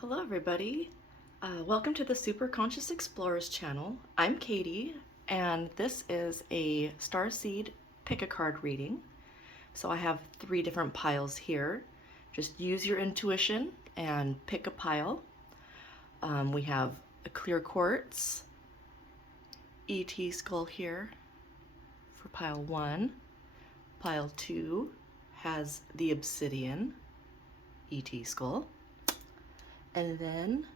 Hello everybody, welcome to the Super Conscious Explorers channel. I'm Katie and this is a Starseed pick a card reading. So I have 3 different piles here. Just use your intuition and pick a pile. We have a clear quartz, ET skull here for pile 1. Pile 2 has the obsidian, ET skull. And then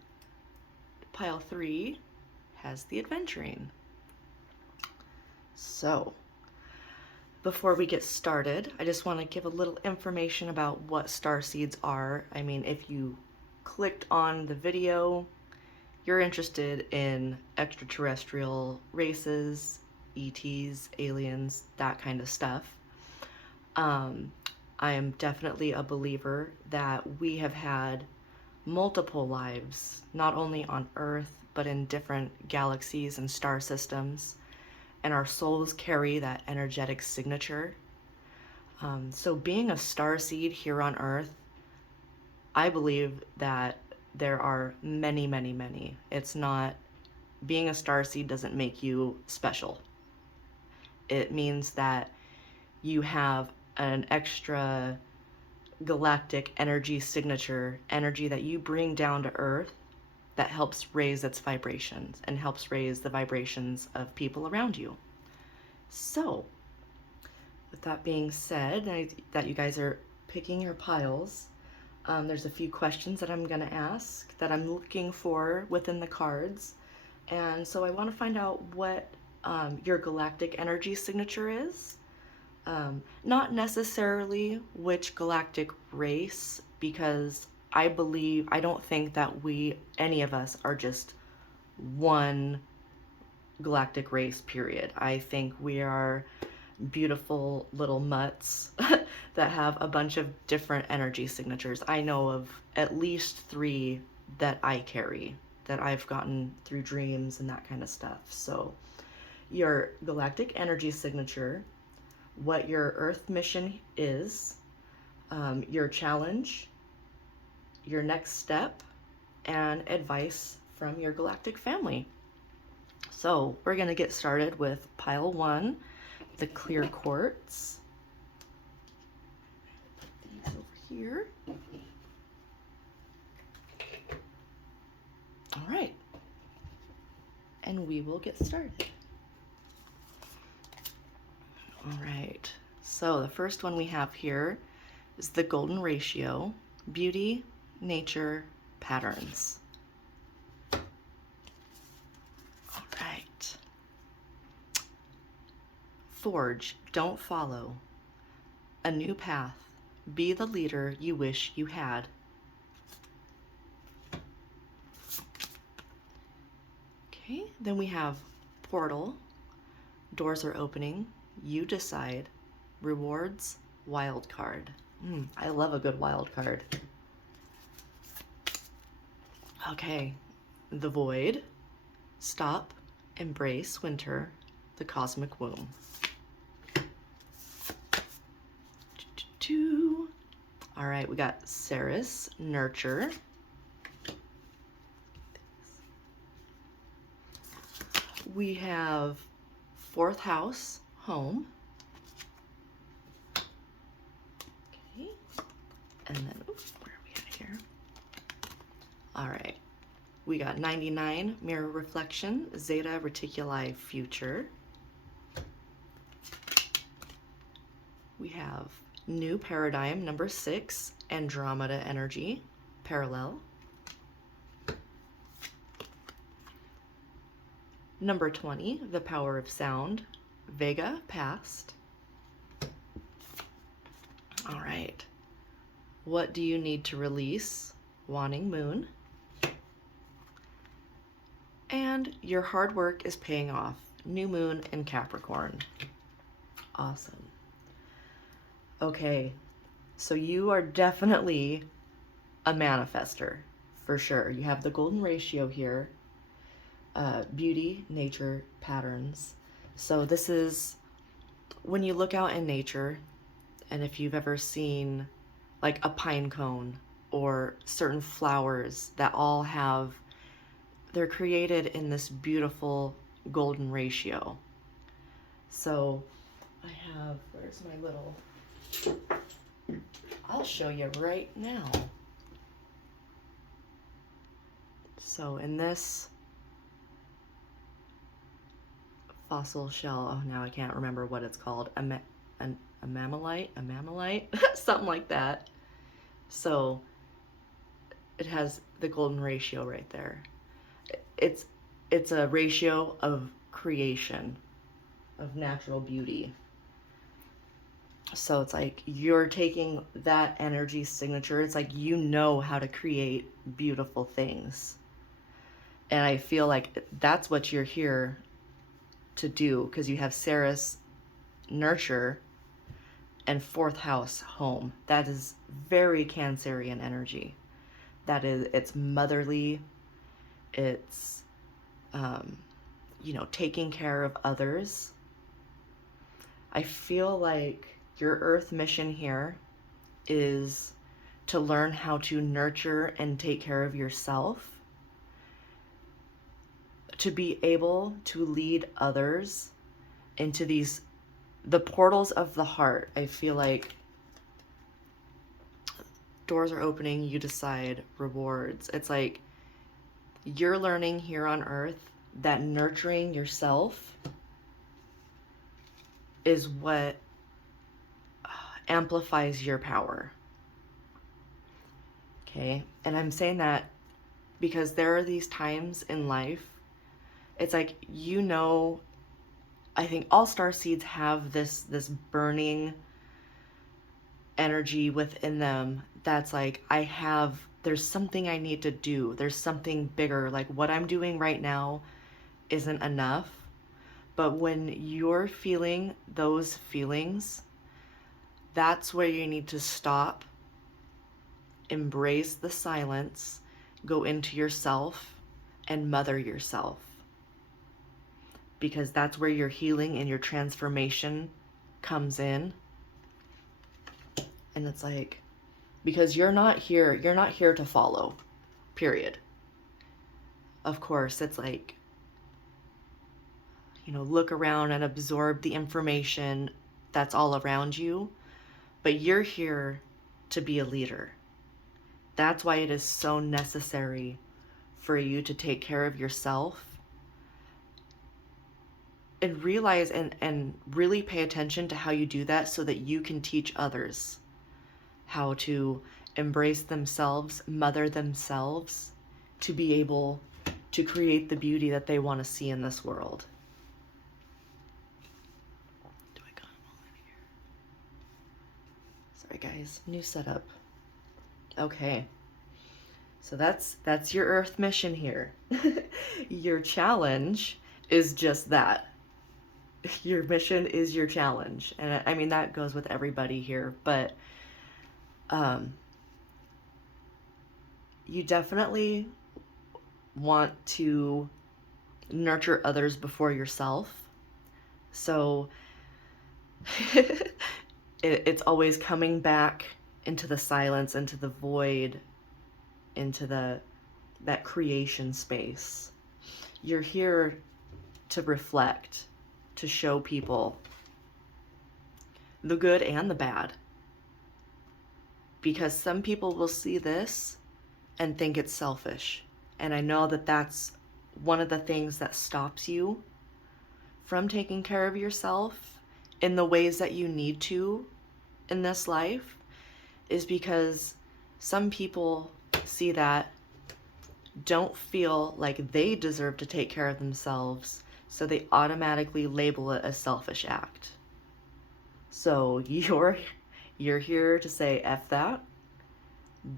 pile 3 has the Aventurine. So before we get started, I just want to give a little information about what starseeds are. I mean, if you clicked on the video, you're interested in extraterrestrial races, ETs, aliens, that kind of stuff. I am definitely a believer that we have had multiple lives, not only on Earth, but in different galaxies and star systems, and our souls carry that energetic signature. So being a starseed here on Earth, I believe that there are many, many, many. It's not, being a starseed doesn't make you special. It means that you have an extra galactic energy signature, energy that you bring down to Earth that helps raise its vibrations and helps raise the vibrations of people around you. So with that being said, that you guys are picking your piles, there's a few questions that I'm going to ask that I'm looking for within the cards. And so I want to find out what your galactic energy signature is. Not necessarily which galactic race, because I don't think that any of us are just one galactic race, period. I think we are beautiful little mutts that have a bunch of different energy signatures. I know of at least 3 that I carry, that I've gotten through dreams and that kind of stuff. So your galactic energy signature, what your Earth mission is, your challenge, your next step, and advice from your galactic family. So we're going to get started with pile 1, the clear quartz. Put these over here. All right, and we will get started. All right, so the first one we have here is the golden ratio, beauty, nature, patterns. All right. Forge, don't follow. A new path, be the leader you wish you had. Okay, then we have portal, doors are opening, you decide, rewards, wild card. I love a good wild card. Okay, the void, stop, embrace winter, the cosmic womb. All right, we got Ceres, nurture. We have 4th house, home. Okay, and then, where are we at here? All right, we got 99, mirror reflection, zeta reticuli, future. We have new paradigm, number 6, Andromeda energy, parallel. Number 20, the power of sound, Vega, past. All right, what do you need to release? Wanting moon. And your hard work is paying off, new moon in Capricorn. Awesome. Okay, so you are definitely a manifester, for sure. You have the golden ratio here, beauty, nature, patterns. So this is when you look out in nature, and if you've ever seen like a pine cone or certain flowers that all have, they're created in this beautiful golden ratio. So I have, where's my little, I'll show you right now. So in this fossil shell, oh, now I can't remember what it's called, a mammalite, something like that. So it has the golden ratio right there. It's a ratio of creation, of natural beauty. So it's like you're taking that energy signature. It's like you know how to create beautiful things. And I feel like that's what you're here to do, because you have Ceres, nurture, and fourth house, home. That is very Cancerian energy. That is, it's motherly, it's, you know, taking care of others. I feel like your earth mission here is to learn how to nurture and take care of yourself, to be able to lead others into the portals of the heart. I feel like doors are opening, you decide, rewards. It's like you're learning here on earth that nurturing yourself is what amplifies your power. Okay? And I'm saying that because there are these times in life, it's like, you know, I think all starseeds have this burning energy within them that's like, there's something I need to do. There's something bigger. Like what I'm doing right now isn't enough. But when you're feeling those feelings, that's where you need to stop, embrace the silence, go into yourself, and mother yourself. Because that's where your healing and your transformation comes in. And it's like, because you're not here to follow, period. Of course, it's like, you know, look around and absorb the information that's all around you, but you're here to be a leader. That's why it is so necessary for you to take care of yourself and realize and really pay attention to how you do that, so that you can teach others how to embrace themselves, mother themselves, to be able to create the beauty that they want to see in this world. Do I got them all in here? Sorry guys, new setup. Okay. So that's your earth mission here. Your challenge is just that. Your mission is your challenge. And I mean, that goes with everybody here, but you definitely want to nurture others before yourself. So it's always coming back into the silence, into the void, into that creation space. You're here to reflect, to show people the good and the bad. Because some people will see this and think it's selfish. And I know that that's one of the things that stops you from taking care of yourself in the ways that you need to in this life, is because some people see that, don't feel like they deserve to take care of themselves, so they automatically label it a selfish act. So you're here to say, F that.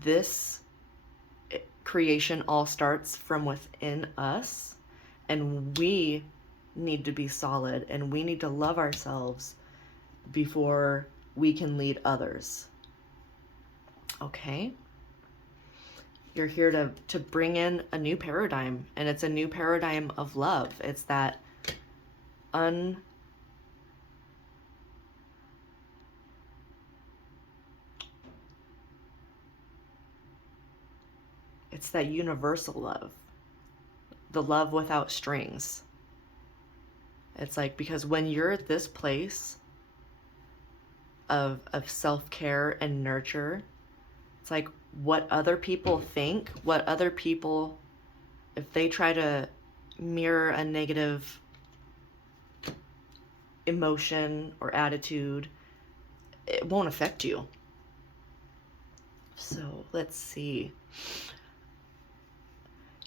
This creation all starts from within us, and we need to be solid, and we need to love ourselves before we can lead others. Okay? You're here to bring in a new paradigm, and it's a new paradigm of love. It's that It's that universal love, the love without strings. It's like, because when you're at this place of self-care and nurture, it's like what other people think, what other people, if they try to mirror a negative emotion or attitude, it won't affect you. So let's see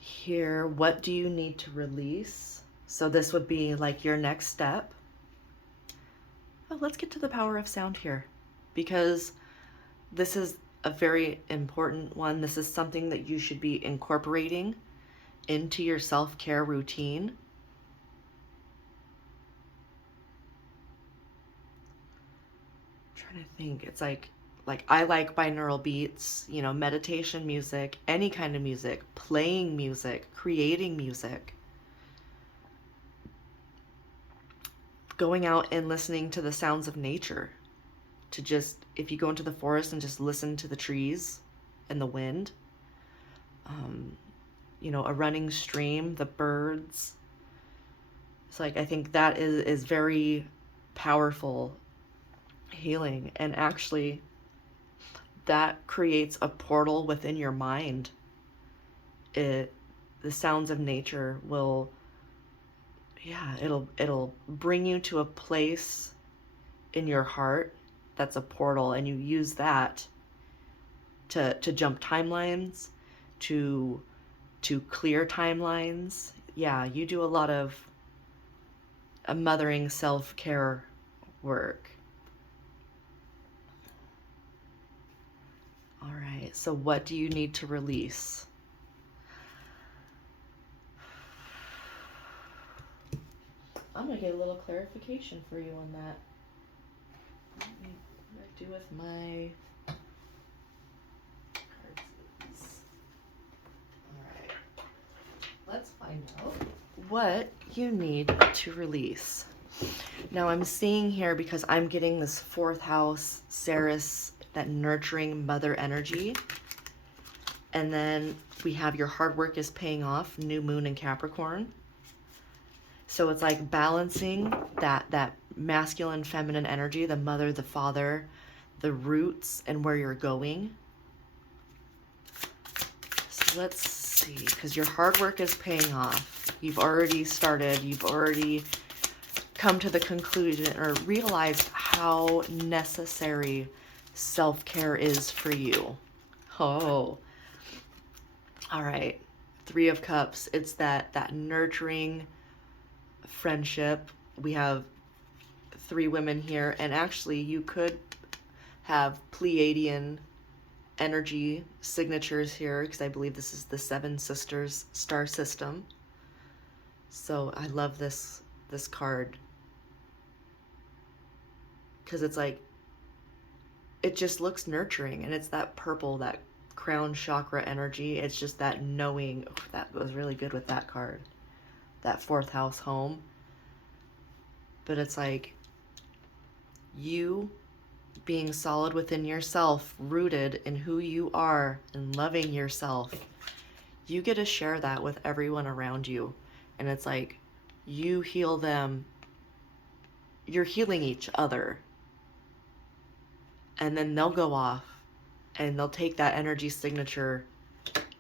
here. What do you need to release? So this would be like your next step. Oh, let's get to the power of sound here, because this is a very important one. This is something that you should be incorporating into your self-care routine. I'm trying to think. It's like I like binaural beats, you know, meditation music, any kind of music, playing music, creating music, going out and listening to the sounds of nature. To just, if you go into the forest and just listen to the trees and the wind, you know, a running stream, the birds. It's like, I think that is very powerful healing. And actually, that creates a portal within your mind. The sounds of nature will, yeah, it'll bring you to a place in your heart that's a portal, and you use that to jump timelines, to clear timelines. Yeah, you do a lot of a mothering self-care work. All right, so what do you need to release? I'm gonna get a little clarification for you on that. What do I do with my cards? All right, let's find out what you need to release. Now I'm seeing here, because I'm getting this 4th house, Ceres, that nurturing mother energy. And then we have your hard work is paying off, new moon in Capricorn. So it's like balancing that masculine, feminine energy, the mother, the father, the roots, and where you're going. So let's see, because your hard work is paying off. You've already started, you've already come to the conclusion or realized how necessary self-care is for you. Oh, all right. 3 of Cups. It's that nurturing friendship. We have 3 women here, and actually you could have Pleiadian energy signatures here, because I believe this is the 7 Sisters star system. So I love this card, because it's like, it just looks nurturing, and it's that purple, that crown chakra energy. It's just that knowing. Oh, that was really good with that card, that 4th house home. But it's like you being solid within yourself, rooted in who you are and loving yourself. You get to share that with everyone around you, and it's like you heal them, you're healing each other. And then they'll go off and they'll take that energy signature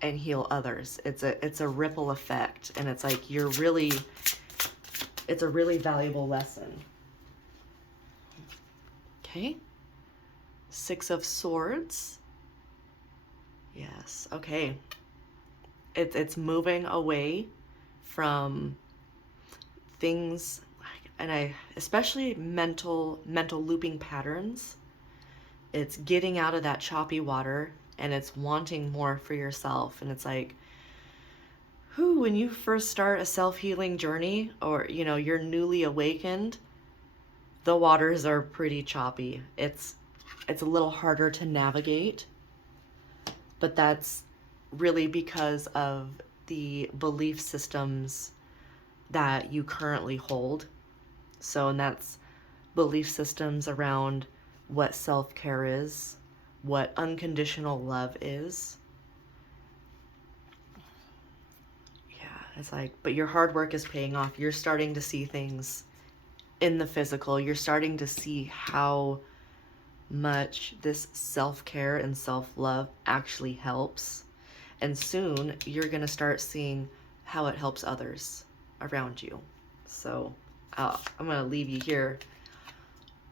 and heal others. It's a ripple effect, and it's like it's a really valuable lesson. Okay. 6 of Swords. Yes. Okay. It's moving away from things, and especially mental looping patterns. It's getting out of that choppy water, and it's wanting more for yourself. And it's like, when you first start a self-healing journey, or you know, you're newly awakened, the waters are pretty choppy. It's a little harder to navigate, but that's really because of the belief systems that you currently hold. So, and that's belief systems around what self-care is, what unconditional love is. It's like, but your hard work is paying off. You're starting to see things in the physical. You're starting to see how much this self-care and self-love actually helps. And soon you're going to start seeing how it helps others around you. So I'm going to leave you here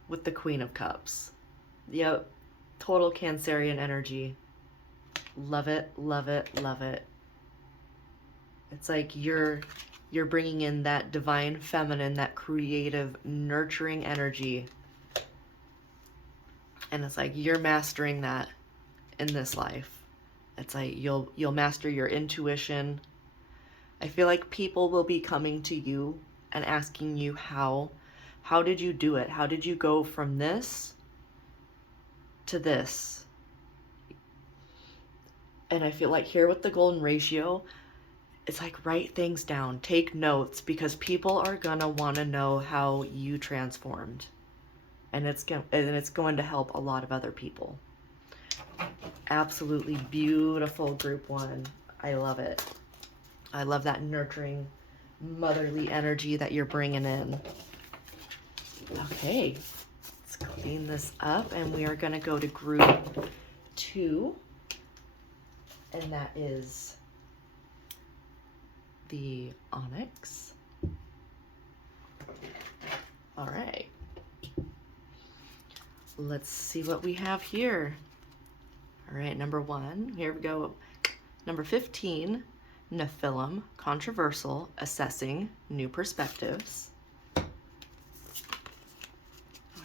with the Queen of Cups. Yep, total Cancerian energy. Love it, love it, love it. It's like you're bringing in that divine feminine, that creative, nurturing energy. And it's like you're mastering that in this life. It's like you'll master your intuition. I feel like people will be coming to you and asking you how did you do it? How did you go from this to this? And I feel like here with the golden ratio, it's like write things down, take notes, because people are gonna want to know how you transformed. And it's going to help a lot of other people. Absolutely beautiful group one. I love it. I love that nurturing, motherly energy that you're bringing in. Okay, let's clean this up, and we are going to go to group 2, and that is the Onyx. All right. Let's see what we have here. All right, number 1, here we go. Number 15, Nephilim, controversial, assessing new perspectives. All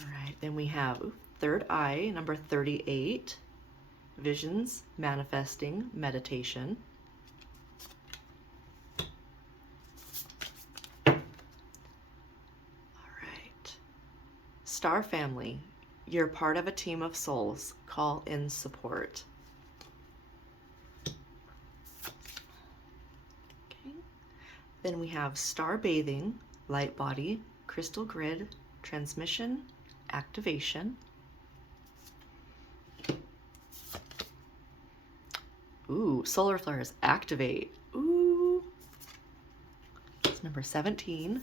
right, then we have third eye, number 38, visions, manifesting, meditation. All right, Star Family, you're part of a team of souls. Call in support. Okay. Then we have Star Bathing, Light Body, Crystal Grid, Transmission, Activation. Ooh, Solar Flares, Activate. Ooh. It's number 17.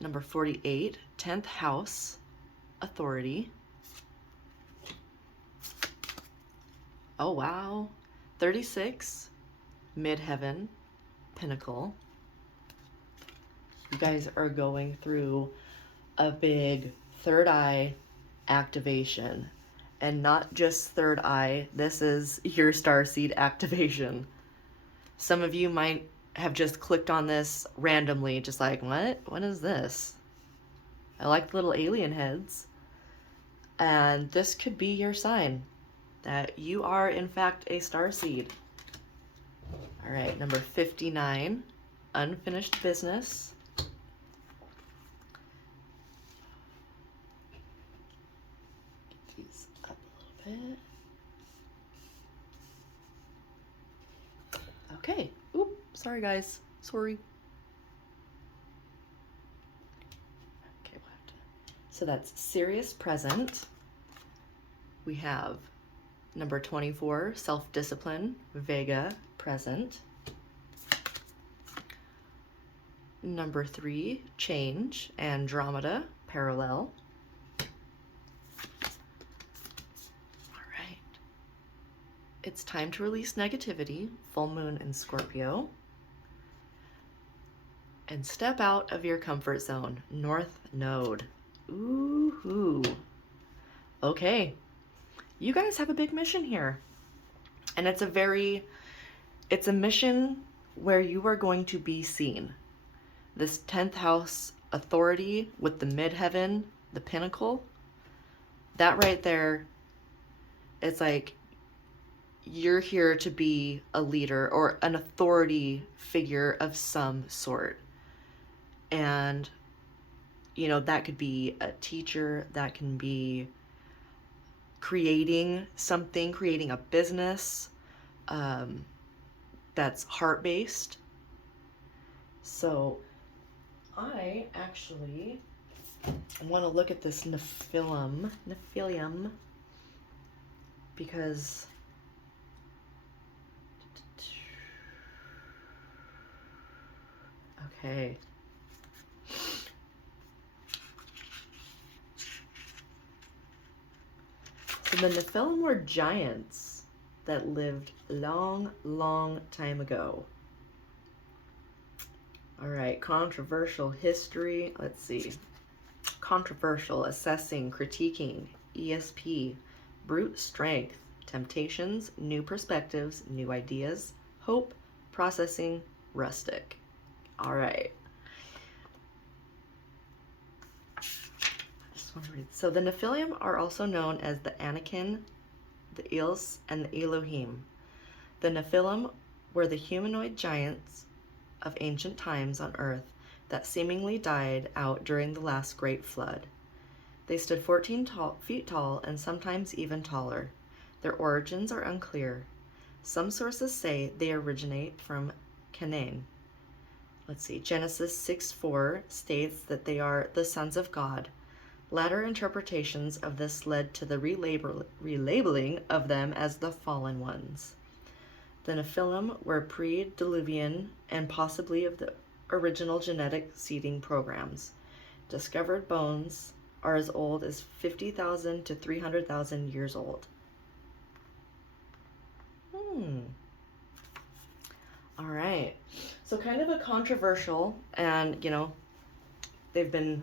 Number 48, 10th House, Authority. Oh wow. 36, Midheaven, Pinnacle. You guys are going through a big third eye activation. And not just third eye, this is your Starseed activation. Some of you might have just clicked on this randomly, just like, what is this? I like little alien heads. And this could be your sign that you are in fact a Starseed. All right, number 59, Unfinished Business. Get these up a little bit. Okay. Oop, sorry guys. Sorry. Okay, we'll have to. So that's Sirius present. We have number 24, Self-Discipline, Vega present. Number 3, Change, Andromeda, parallel. All right. It's time to release negativity, full moon in Scorpio. And step out of your comfort zone, North Node. Ooh. Okay. You guys have a big mission here. And it's a mission where you are going to be seen. This 10th house authority with the midheaven, the pinnacle, that right there, it's like you're here to be a leader or an authority figure of some sort. And, you know, that could be a teacher, that can be creating something, creating a business that's heart-based. So I actually want to look at this Nephilim, because Okay. So the Nephilim were giants that lived long, long time ago. All right, controversial history. Let's see. Controversial, assessing, critiquing, ESP, brute strength, temptations, new perspectives, new ideas, hope, processing, rustic. All right. So the Nephilim are also known as the Anakin, the Ils, and the Elohim. The Nephilim were the humanoid giants of ancient times on Earth that seemingly died out during the last great flood. They stood 14 feet tall and sometimes even taller. Their origins are unclear. Some sources say they originate from Canaan. Let's see, Genesis 6:4 states that they are the sons of God. Latter interpretations of this led to the relabeling of them as the fallen ones. The Nephilim were pre-Diluvian and possibly of the original genetic seeding programs. Discovered bones are as old as 50,000 to 300,000 years old. All right. So kind of a controversial, and they've been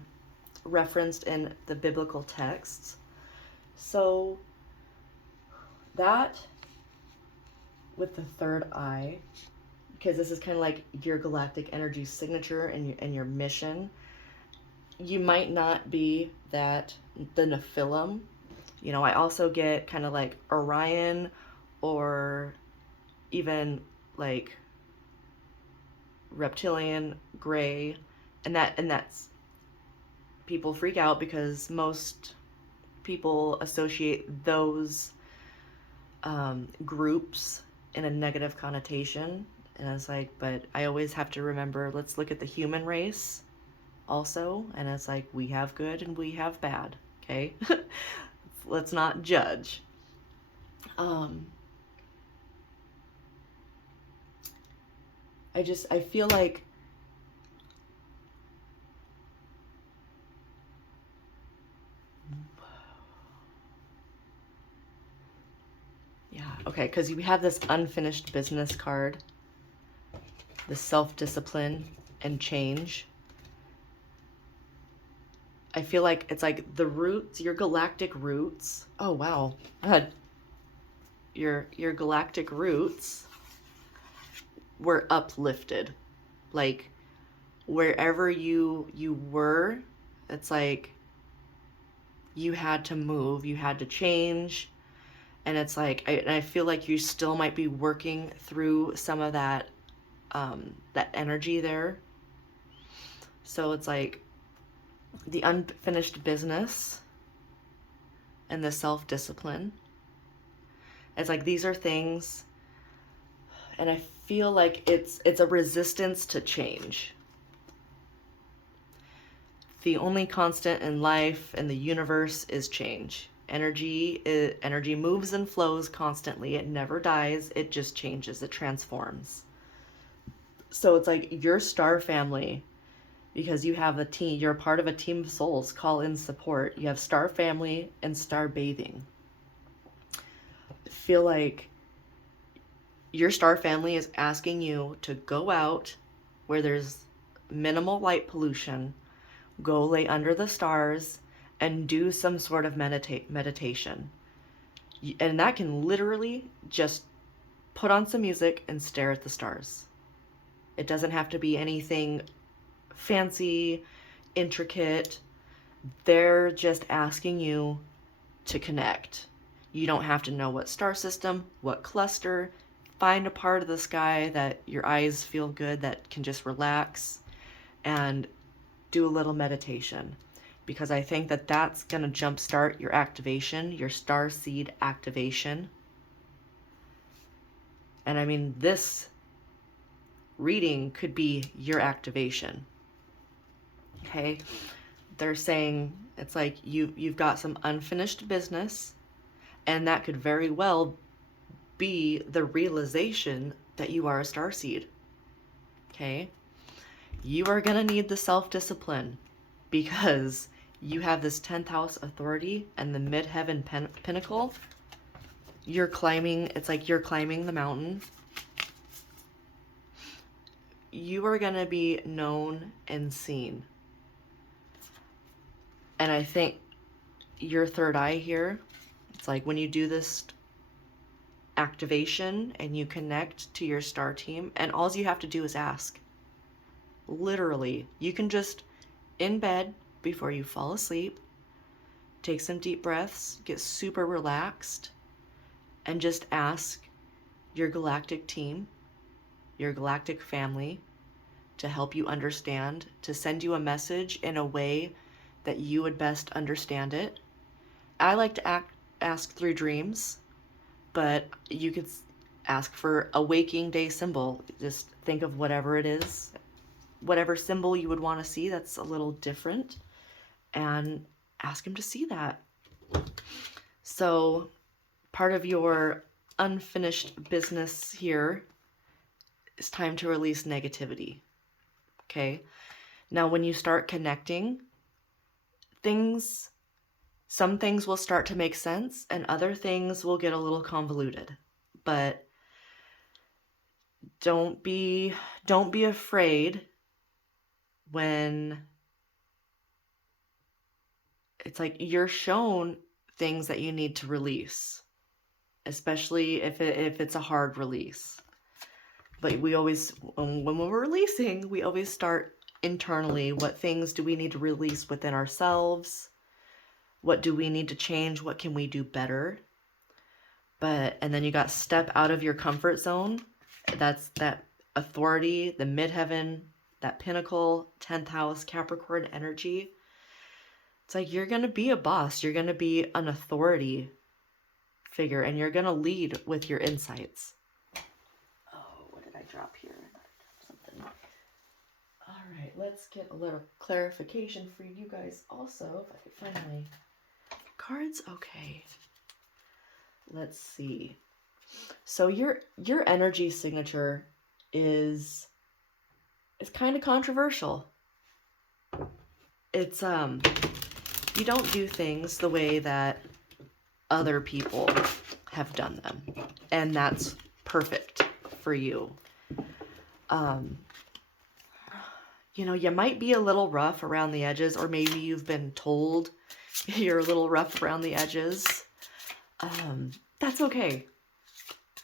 referenced in the biblical texts. So that with the third eye, because this is kind of like your galactic energy signature and your mission, you might not be the Nephilim. I also get kind of like Orion, or even like reptilian, gray, and that's people freak out because most people associate those groups in a negative connotation. And it's like, but I always have to remember, let's look at the human race also. And it's like, we have good and we have bad. Okay. Let's not judge. I feel like okay, because you have this unfinished business card, the self-discipline and change. I feel like it's like the roots, your galactic roots. Oh wow, your galactic roots were uplifted. Like wherever you were, it's like you had to move, you had to change. And it's like, I feel like you still might be working through some of that energy there. So it's like the unfinished business and the self-discipline. It's like these are things, and I feel like it's a resistance to change. The only constant in life and the universe is change. Energy moves and flows constantly. It never dies. It just changes. It transforms. So it's like your star family, because you have a team, you're a part of a team of souls, call in support. You have star family and star bathing. I feel like your star family is asking you to go out where there's minimal light pollution, go lay under the stars, and do some sort of meditation. And that can literally just put on some music and stare at the stars. It doesn't have to be anything fancy, intricate. They're just asking you to connect. You don't have to know what star system, what cluster. Find a part of the sky that your eyes feel good, that can just relax, and do a little meditation. Because I think that that's going to jumpstart your activation, your Starseed activation. And I mean, this reading could be your activation. Okay? They're saying it's like you've got some unfinished business, and that could very well be the realization that you are a Starseed. Okay? you are going to need the self-discipline because you have this 10th house authority and the mid-heaven pinnacle. You're climbing, it's like you're climbing the mountain. You are going to be known and seen. And I think your third eye here, it's like when you do this activation and you connect to your star team, and all you have to do is ask. Literally, you can just in bed before you fall asleep, take some deep breaths, get super relaxed, and just ask your galactic team, your galactic family, to help you understand, to send you a message in a way that you would best understand it. I like to ask through dreams, but you could ask for a waking day symbol. Just think of whatever it is, whatever symbol you would want to see that's a little different, and ask him to see that. So part of your unfinished business here is time to release negativity. Okay? Now when you start connecting, some things will start to make sense and other things will get a little convoluted. But don't be afraid when it's like you're shown things that you need to release, especially if it's a hard release. But we always, when we're releasing, we always start internally. What things do we need to release within ourselves? What do we need to change? What can we do better? And then you got step out of your comfort zone. That's that authority, the midheaven, that pinnacle, 10th house, Capricorn energy. It's like you're going to be a boss. You're going to be an authority figure, and you're going to lead with your insights. Oh, what did I drop here? Something. All right, let's get a little clarification for you guys also, if I can find my cards. Okay. Let's see. So your energy signature is kind of controversial. It's you don't do things the way that other people have done them, and that's perfect for you. You know, you might be a little rough around the edges, or maybe you've been told you're a little rough around the edges. That's okay.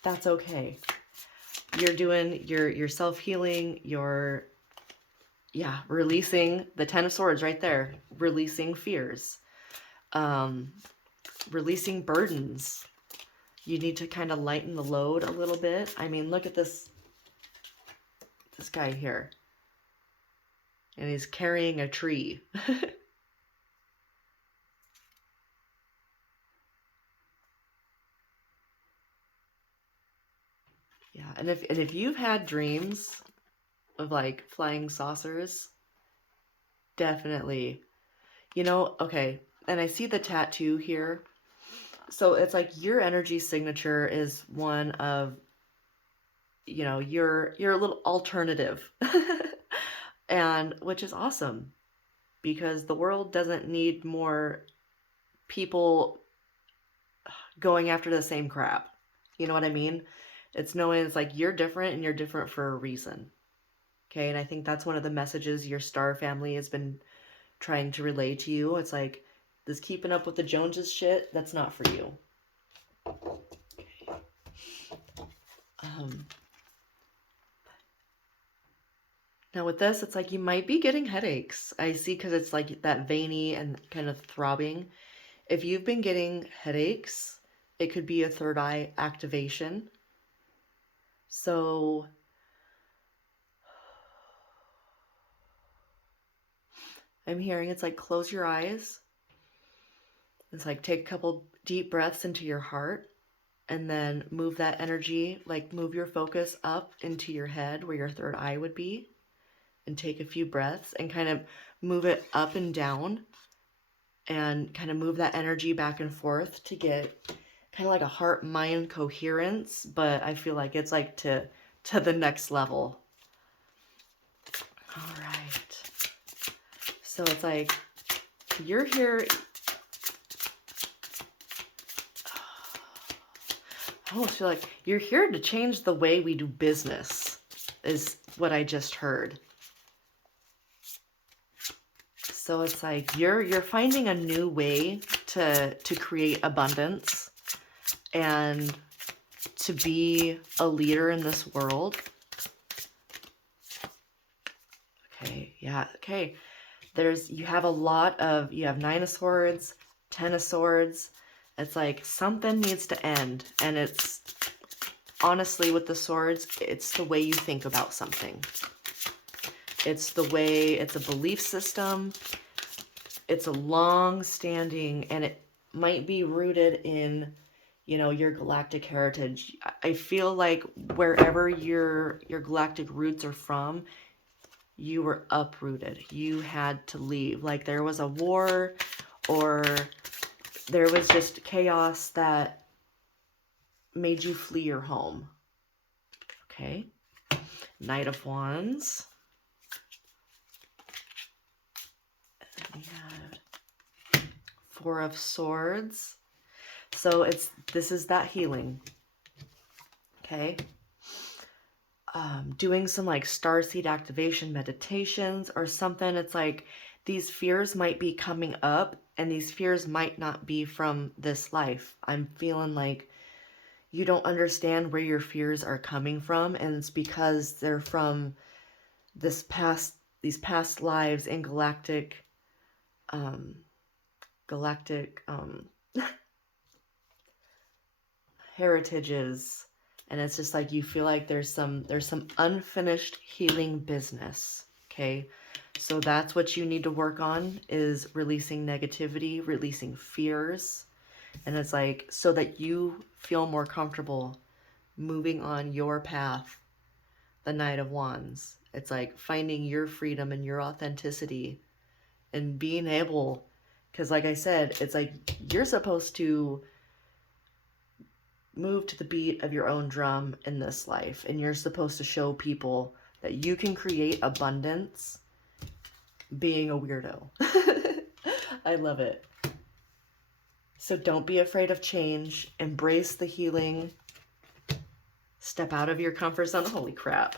That's okay. You're doing your self-healing, you're releasing the 10 of Swords right there, releasing fears, releasing burdens. You need to kind of lighten the load a little bit. I mean, look at this guy here. And he's carrying a tree. Yeah, and if you've had dreams of like flying saucers, definitely, you know, okay. And I see the tattoo here. So it's like your energy signature is one of, you know, you're a little alternative. And which is awesome, because the world doesn't need more people going after the same crap. You know what I mean? It's knowing it's like you're different and you're different for a reason. Okay, and I think that's one of the messages your star family has been trying to relay to you. It's like this keeping up with the Joneses shit, that's not for you. Now with this, it's like you might be getting headaches. I see, because it's like that veiny and kind of throbbing. If you've been getting headaches, it could be a third eye activation. So I'm hearing it's like close your eyes. It's like take a couple deep breaths into your heart, and then move that energy, like move your focus up into your head where your third eye would be, and take a few breaths and kind of move it up and down, and kind of move that energy back and forth to get kind of like a heart-mind coherence. But I feel like it's like to the next level. All right. So it's like, you're here. I almost feel like you're here to change the way we do business, is what I just heard. So it's like you're finding a new way to create abundance and to be a leader in this world. Okay, yeah, okay. You have you have 9 of Swords, 10 of Swords. It's like something needs to end. And it's, honestly, with the swords, it's the way you think about something. It's a belief system. It's a long-standing, and it might be rooted in, you know, your galactic heritage. I feel like wherever your galactic roots are from, you were uprooted. You had to leave. Like there was a war, or there was just chaos that made you flee your home. Okay. Knight of Wands. And we have 4 of Swords. So this is that healing. Okay. Doing some like Starseed activation meditations or something. It's like these fears might be coming up, and these fears might not be from this life. I'm feeling like you don't understand where your fears are coming from, and it's because they're from these past lives in galactic heritages. And it's just like you feel like there's some unfinished healing business. Okay, so that's what you need to work on, is releasing negativity, releasing fears. And it's like, so that you feel more comfortable moving on your path. The Knight of Wands, it's like finding your freedom and your authenticity and being able, because like I said, it's like you're supposed to move to the beat of your own drum in this life, and you're supposed to show people that you can create abundance being a weirdo. I love it. So don't be afraid of change. Embrace the healing. Step out of your comfort zone. Holy crap.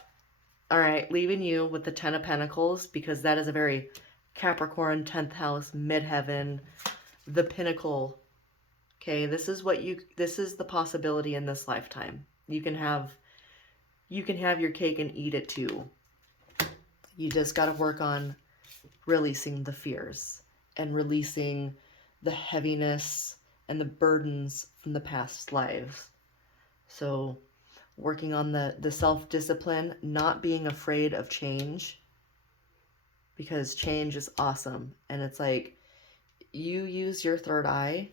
All right, leaving you with the 10 of Pentacles, because that is a very Capricorn, 10th house, midheaven, the pinnacle. Okay, this is the possibility in this lifetime. You can have your cake and eat it too. You just got to work on releasing the fears and releasing the heaviness and the burdens from the past lives. So working on the self-discipline, not being afraid of change, because change is awesome. And it's like you use your third eye,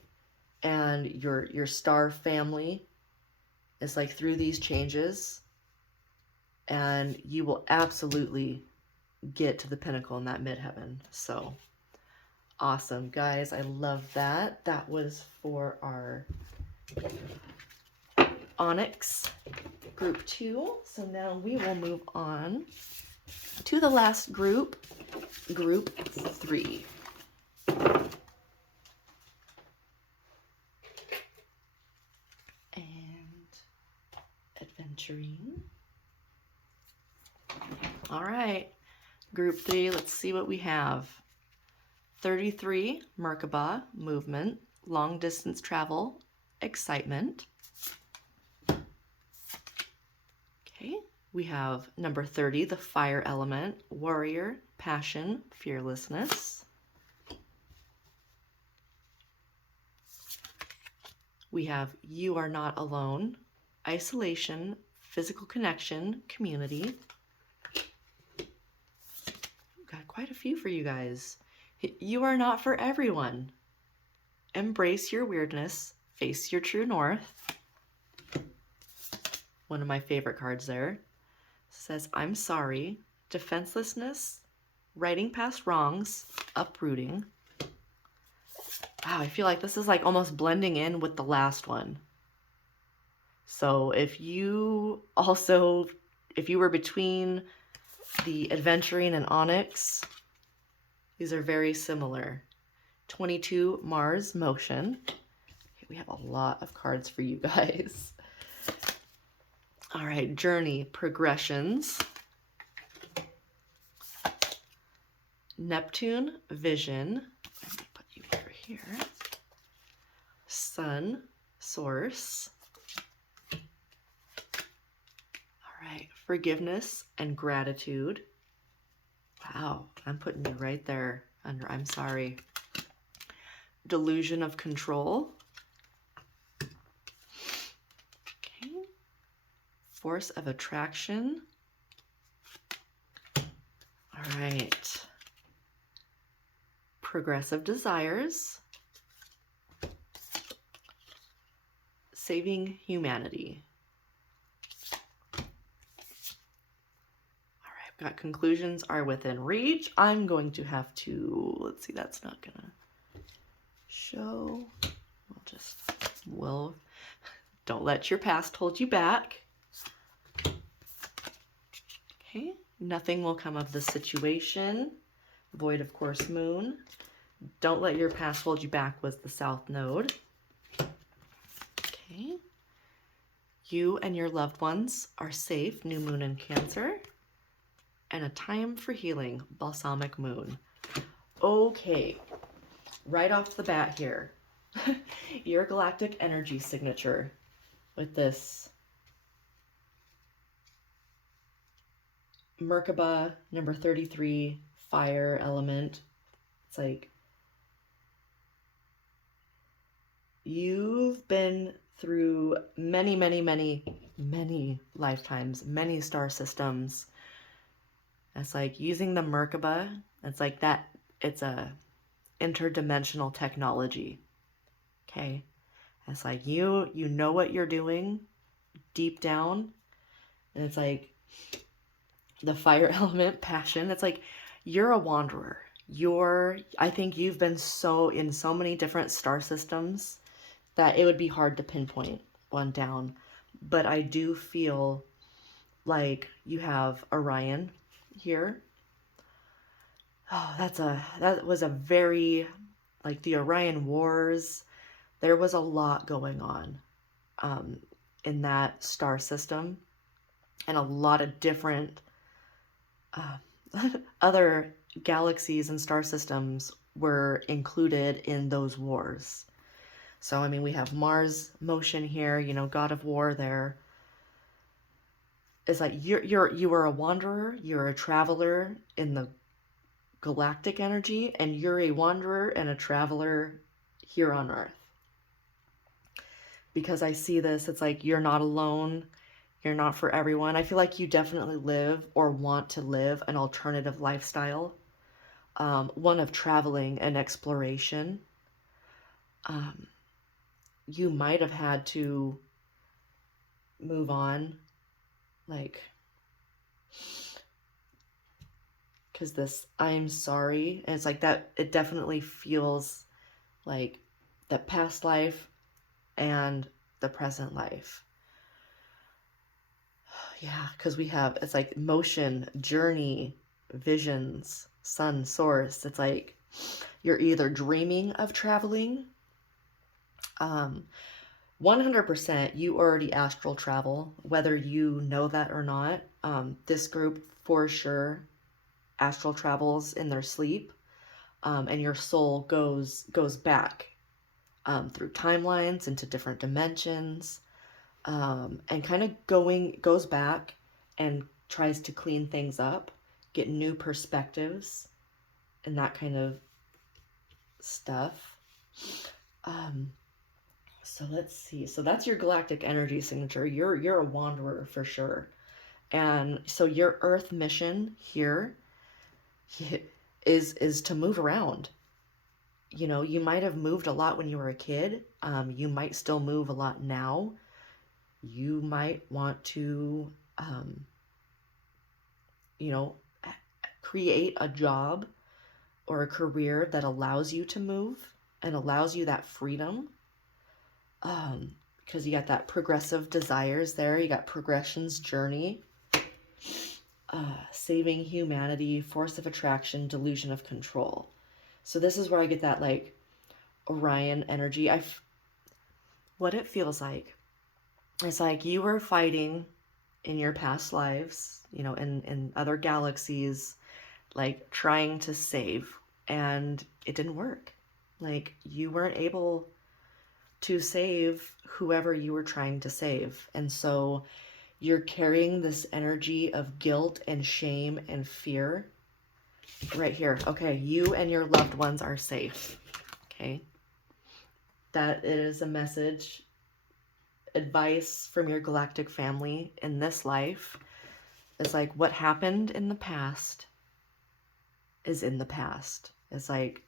and your star family is like through these changes, and you will absolutely get to the pinnacle in that midheaven. So awesome, guys. I love that. That was for our Onyx group 2. So now we will move on to the last group 3. Aventurine. All right, group 3, let's see what we have. 33, Merkaba, movement, long distance travel, excitement. Okay, we have number 30, the fire element, warrior, passion, fearlessness. We have you are not alone, isolation, physical connection, community. Got quite a few for you guys. You are not for everyone. Embrace your weirdness, face your true north. One of my favorite cards there. Says, I'm sorry, defenselessness, writing past wrongs, uprooting. Wow, I feel like this is like almost blending in with the last one. So if you were between the Aventurine and Onyx, These are very similar. 22, Mars motion. Okay, we have a lot of cards for you guys. All right, journey, progressions. Neptune, vision. Let me put you over here. Sun, source. All right, forgiveness and gratitude. Wow, I'm putting you right there under I'm sorry. Delusion of control. Okay. Force of attraction. All right. Progressive desires. Saving humanity. Got conclusions are within reach. I'm going to have to, let's see, that's not gonna show. Don't let your past hold you back. Okay, nothing will come of the situation. Void of course moon. Don't let your past hold you back was the South Node. Okay. You and your loved ones are safe, new moon in Cancer. And a time for healing, balsamic moon. Okay, right off the bat here, your galactic energy signature with this Merkaba number 33 fire element. It's like you've been through many lifetimes, many star systems. It's like using the Merkaba, it's like that, it's a interdimensional technology. Okay. It's like you know what you're doing deep down. And it's like the fire element, passion. It's like you're a wanderer. I think you've been in so many different star systems that it would be hard to pinpoint one down. But I do feel like you have Orion here. Oh, that was a very, like the Orion Wars, there was a lot going on in that star system, and a lot of different other galaxies and star systems were included in those wars. So I mean, we have Mars motion here, you know, god of war there. It's like you are a wanderer, you're a traveler in the galactic energy, and you're a wanderer and a traveler here on Earth. Because I see this, it's like you're not alone, you're not for everyone. I feel like you definitely live or want to live an alternative lifestyle, one of traveling and exploration. You might have had to move on, like, because this I'm sorry, and it's like that, it definitely feels like the past life and the present life. Yeah, because we have, it's like motion, journey, visions, sun, source. It's like you're either dreaming of traveling, 100% you already astral travel, whether you know that or not. This group for sure astral travels in their sleep, and your soul goes back through timelines into different dimensions, and kind of goes back and tries to clean things up, get new perspectives, and that kind of stuff. So let's see. So that's your galactic energy signature. You're a wanderer for sure. And so your Earth mission here is to move around. You know, you might have moved a lot when you were a kid. You might still move a lot now. You might want to, you know, create a job or a career that allows you to move and allows you that freedom. Because you got that progressive desires there. You got progression's journey. saving humanity, force of attraction, delusion of control. So this is where I get that like Orion energy. What it feels like. It's like you were fighting in your past lives, you know, in other galaxies, like trying to save, and it didn't work. Like you weren't able to save whoever you were trying to save. And so you're carrying this energy of guilt and shame and fear right here. Okay, you and your loved ones are safe. Okay. That is a message, advice from your galactic family in this life. It's like what happened in the past is in the past. It's like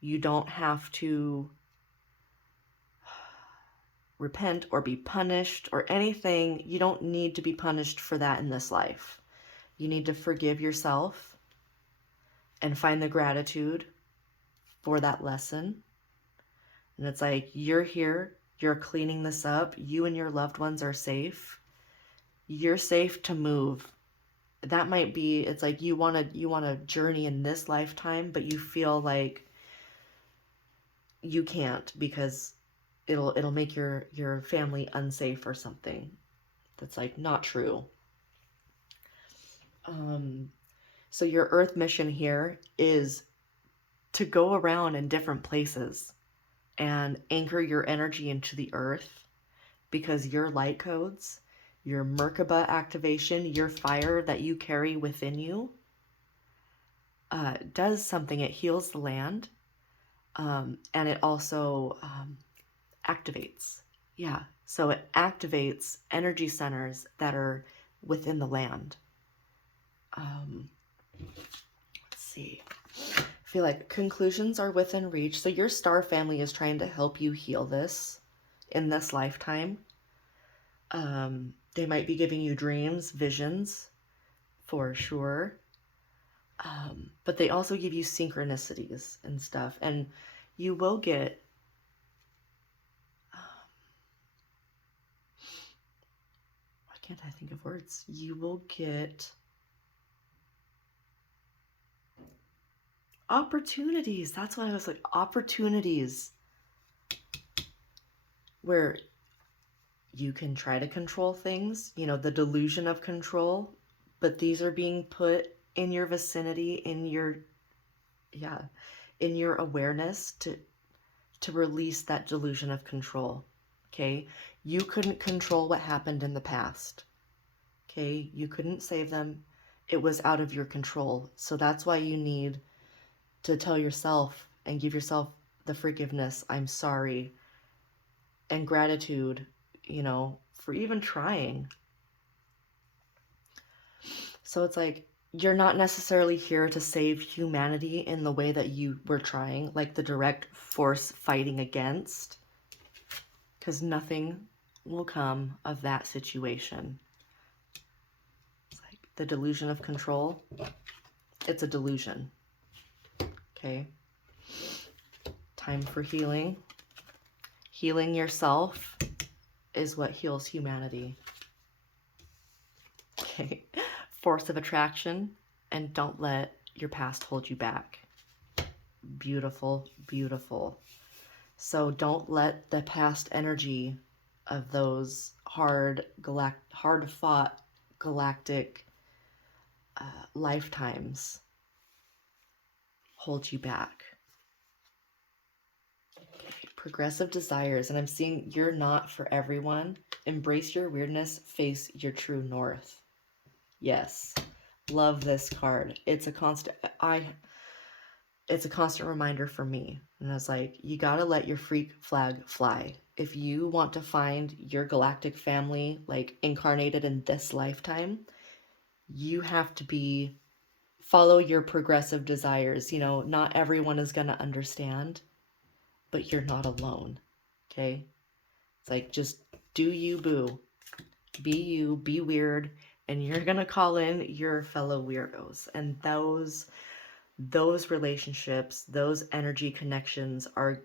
you don't have to repent or be punished or anything. You don't need to be punished for that in this life. You need to forgive yourself and find the gratitude for that lesson. And it's like, you're here, you're cleaning this up, you and your loved ones are safe. You're safe to move. That might be, it's like you want to journey in this lifetime, but you feel like you can't because it'll make your family unsafe or something. That's like not true. So your Earth mission here is to go around in different places and anchor your energy into the Earth, because your light codes, your Merkaba activation, your fire that you carry within you, does something. It heals the land, and it also activates. Yeah, so it activates energy centers that are within the land. Let's see. I feel like conclusions are within reach. So your star family is trying to help you heal this in this lifetime. They might be giving you dreams, visions, for sure. But they also give you synchronicities and stuff. And you will get why can't I think of words? You will get opportunities. That's what I was like, opportunities where you can try to control things, you know, the delusion of control, but these are being put in your vicinity, in your awareness to release that delusion of control. Okay, you couldn't control what happened in the past. Okay, you couldn't save them. It was out of your control. So that's why you need to tell yourself and give yourself the forgiveness, I'm sorry, and gratitude, you know, for even trying. So it's like, you're not necessarily here to save humanity in the way that you were trying, like the direct force fighting against, because nothing will come of that situation. It's like the delusion of control. It's a delusion. Okay. Time for healing. Healing yourself is what heals humanity. Okay. Force of attraction, and don't let your past hold you back. Beautiful, beautiful. So don't let the past energy of those hard-fought galactic lifetimes hold you back. Okay. Progressive desires, and I'm seeing you're not for everyone. Embrace your weirdness, face your true north. Yes. Love this card. It's a constant reminder for me. And I was like, you gotta let your freak flag fly. If you want to find your galactic family, like incarnated in this lifetime, you have to follow your progressive desires. You know, not everyone is gonna understand, but you're not alone. Okay? It's like, just do you, boo. Be you, be weird, and you're gonna call in your fellow weirdos. And those relationships, those energy connections are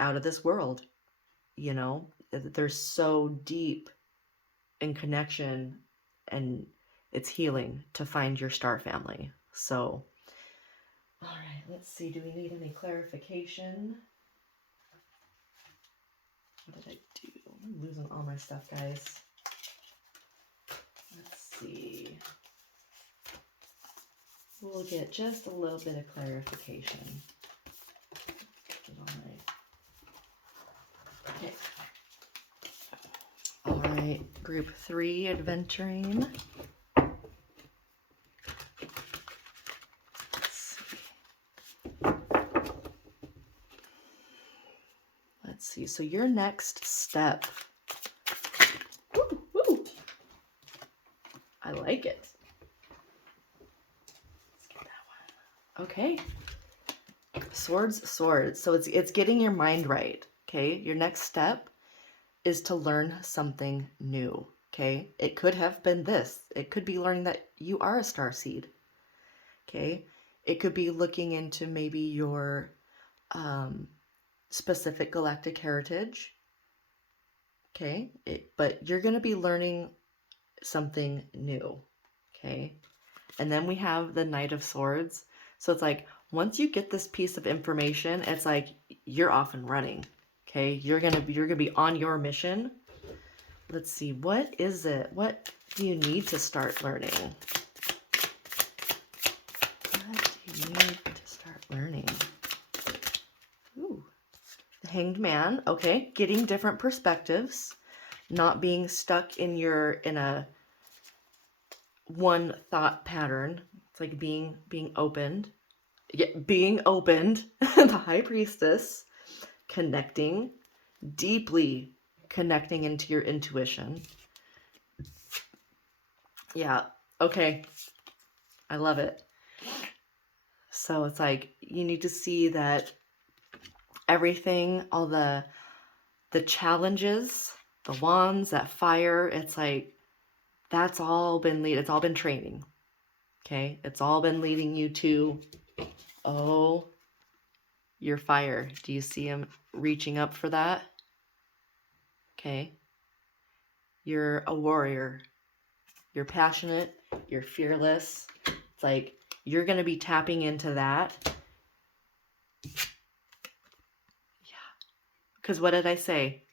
out of this world. You know, they're so deep in connection and it's healing to find your star family. So, all right, let's see. Do we need any clarification? What did I do? I'm losing all my stuff, guys. Let's see. We'll get just a little bit of clarification. Get on my... Okay. All right, group 3, Aventurine. Let's see. So your next step. Woo, woo. I like it. Let's get that one. Okay. Swords. So it's getting your mind right. Okay. Your next step is to learn something new. Okay. It could have been this. It could be learning that you are a starseed. Okay. It could be looking into maybe your specific galactic heritage. Okay. But you're going to be learning something new. Okay. And then we have the Knight of Swords. So it's like, once you get this piece of information, it's like you're off and running. Okay, you're gonna be on your mission. Let's see, what is it? What do you need to start learning? What do you need to start learning? Ooh, the Hanged Man. Okay, getting different perspectives, not being stuck in a one thought pattern. It's like being opened. Yeah, being opened. The High Priestess. Connecting, deeply connecting into your intuition. Yeah, okay. I love it. So it's like you need to see that everything, all the challenges, the wands, that fire, it's like it's all been training. Okay? It's all been leading you to your fire. Do you see him reaching up for that? Okay. You're a warrior. You're passionate. You're fearless. It's like you're going to be tapping into that. Yeah. Because what did I say?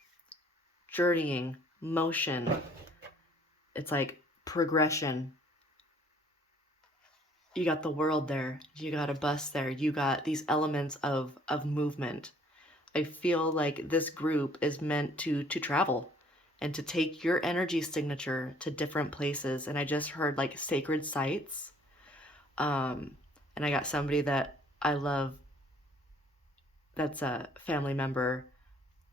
Journeying, motion. It's like progression. You got the world there. You got a bus there. You got these elements of movement. I feel like this group is meant to travel and to take your energy signature to different places. And I just heard like sacred sites. And I got somebody that I love that's a family member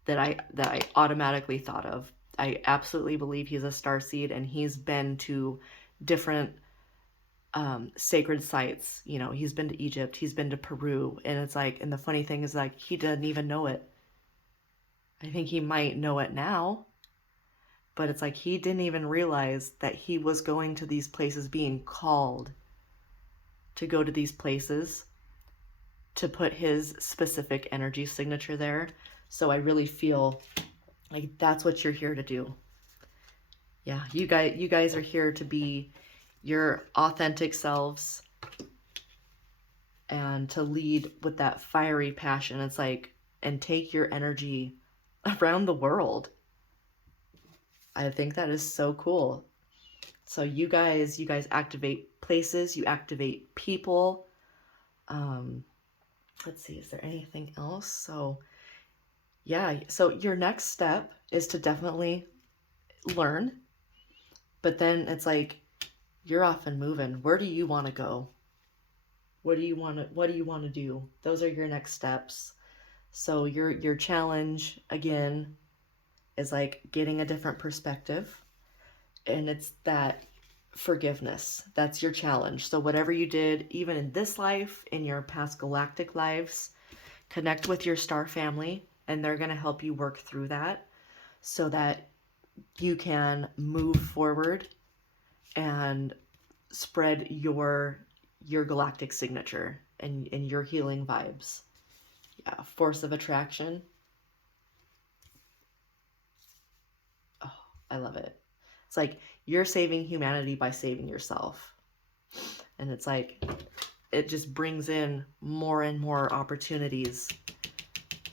that I automatically thought of. I absolutely believe he's a starseed, and he's been to different sacred sites. You know, he's been to Egypt, he's been to Peru, and it's like, and the funny thing is like he doesn't even know it. I think he might know it now, but it's like he didn't even realize that he was going to these places, being called to go to these places to put his specific energy signature there. So I really feel like that's what you're here to do. Yeah, you guys are here to be your authentic selves and to lead with that fiery passion. It's like, and take your energy around the world. I think that is so cool. So you guys activate places, you activate people. Let's see, is there anything else? So yeah, so your next step is to definitely learn, but then it's like you're off and moving. Where do you want to go? What do you want to do? Those are your next steps. So your challenge again is like getting a different perspective, and it's that forgiveness. That's your challenge. So whatever you did, even in this life, in your past galactic lives, connect with your star family, and they're going to help you work through that so that you can move forward and spread your galactic signature and your healing vibes. Yeah, force of attraction. Oh, I love it. It's like you're saving humanity by saving yourself. And it's like, it just brings in more and more opportunities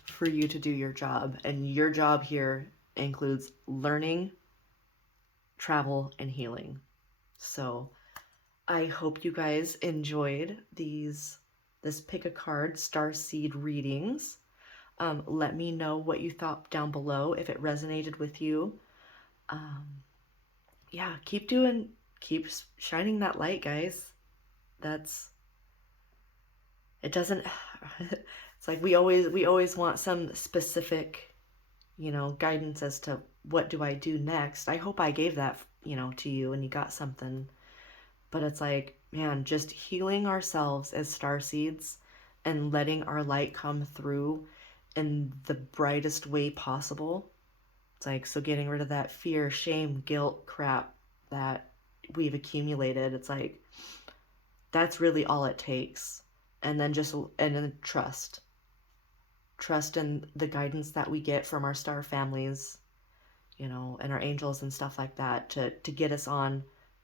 for you to do your job. And your job here includes learning, travel, and healing. So I hope you guys enjoyed this pick a card Starseed readings. Let me know what you thought down below, if it resonated with you. Yeah, keep shining that light, guys. It doesn't, it's like we always want some specific, guidance as to what do I do next. I hope I gave that, to you and you got something. But it's like, man, just healing ourselves as starseeds and letting our light come through in the brightest way possible. It's like, so getting rid of that fear, shame, guilt crap that we've accumulated. It's like, that's really all it takes. And then trust in the guidance that we get from our star families, and our angels and stuff like that to get us on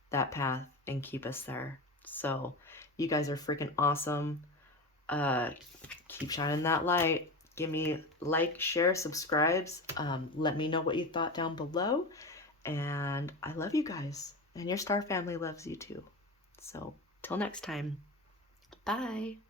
that path and keep us there. So you guys are freaking awesome. Keep shining that light. Give me like, share, subscribes. Let me know what you thought down below. And I love you guys. And your star family loves you too. So till next time. Bye.